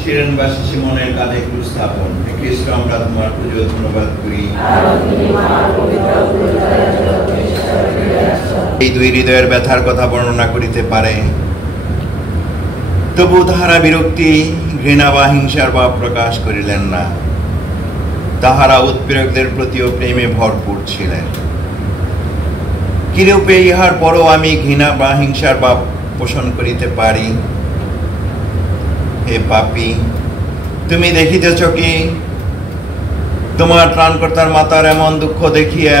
শিরেনবাসী সিমনের কাঁধে ক্রুশ স্থাপন। হে খ্রিস্ট, আমরা তোমার পুজো ধন্যবাদ করি। এই দুই হৃদয়ের ব্যথার কথা বর্ণনা করিতে পারে, তবু তাহারা বিরক্তি, ঘৃণা বা হিংসার ভাব প্রকাশ করিলেন না। তাহারা উৎপীড়কদের প্রতিও প্রেমে ভরপুর ছিলেন। কিরূপে ইহার পরও আমি ঘৃণা বা হিংসার ভাব পোষণ করিতে পারি? হে পাপী, তুমি দেখিতেছ কি তোমার ত্রাণকর্তার মাতার এমন দুঃখ দেখিয়া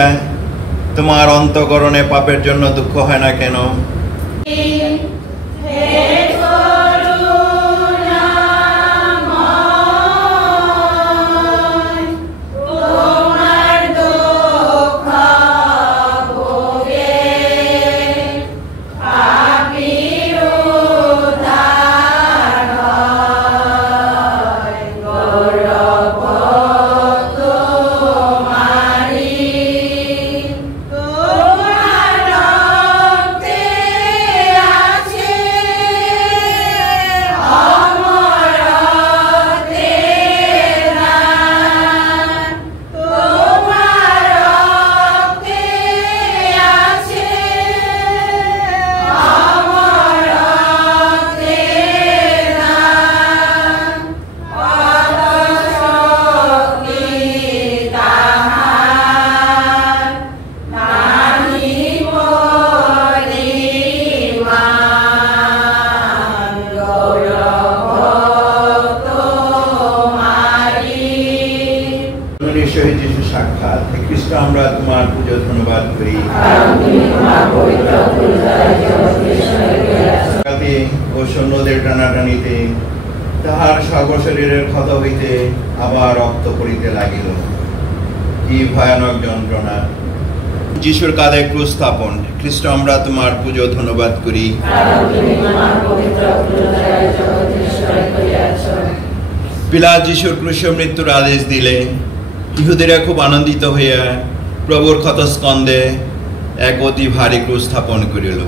তোমার অন্তঃকরণে পাপের জন্য দুঃখ হয় না কেন? সাক্ষাৎ। হে খ্রিস্ট, আমরা তোমার পুজো ধন্যবাদ করি। ও সৈন্যদের টানাটানিতে তাহার সর্বশরীরের ক্ষত হইতে আবার রক্ত পড়িতে লাগিল। কি ভয়ানক যন্ত্রণা! যিশুর কাঁধে ক্রুশ স্থাপন। খ্রিস্ট, আমরা তোমার পুজো ধন্যবাদ করি। পিলাত যিশুর ক্রুশে মৃত্যুর আদেশ দিলে ইহুদিরা খুব আনন্দিত হইয়া প্রভুর ক্ষতস্কন্ধে এক অতি ভারী ক্রুশ স্থাপন করিল।